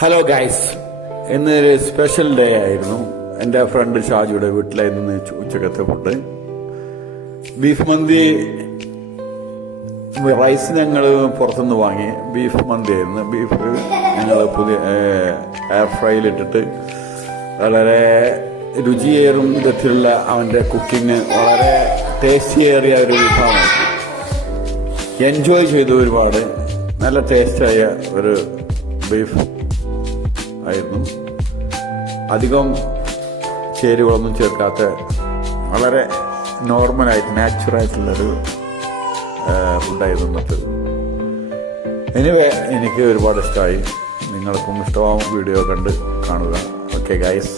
Hello guys, ഇന്നൊരു special day ആയിരുന്നു. എൻ്റെ ഫ്രണ്ട് ഷാജിയുടെ വീട്ടിലായിരുന്നു ഉച്ചക്കത്തെ ഫുഡ്. ബീഫ് മന്തി റൈസ് ഞങ്ങൾ പുറത്തുനിന്ന് വാങ്ങി ബീഫ് മന്തി ആയിരുന്നു. ബീഫ് ഞങ്ങൾ പുതിയ എയർ ഫ്രൈയിലിട്ടിട്ട് വളരെ രുചിയേറും വിധത്തിലുള്ള അവൻ്റെ കുക്കിങ് വളരെ ടേസ്റ്റിയേറിയ ഒരു വിഭവമാണ്. എൻജോയ് ചെയ്തു. ഒരുപാട് നല്ല ടേസ്റ്റായ ഒരു ബീഫ് ആയിരുന്നു. അധികം ചേരുവകളൊന്നും ചേർക്കാത്ത വളരെ നോർമലായിട്ട് നാച്ചുറായിട്ടുള്ളൊരു ഫുഡായിരുന്നു ഇന്നത്തെ. എനിവേ, എനിക്ക് ഒരുപാട് ഇഷ്ടമായി. നിങ്ങൾക്കും ഇഷ്ടമാവും. വീഡിയോ കണ്ട് കാണുക. Okay guys.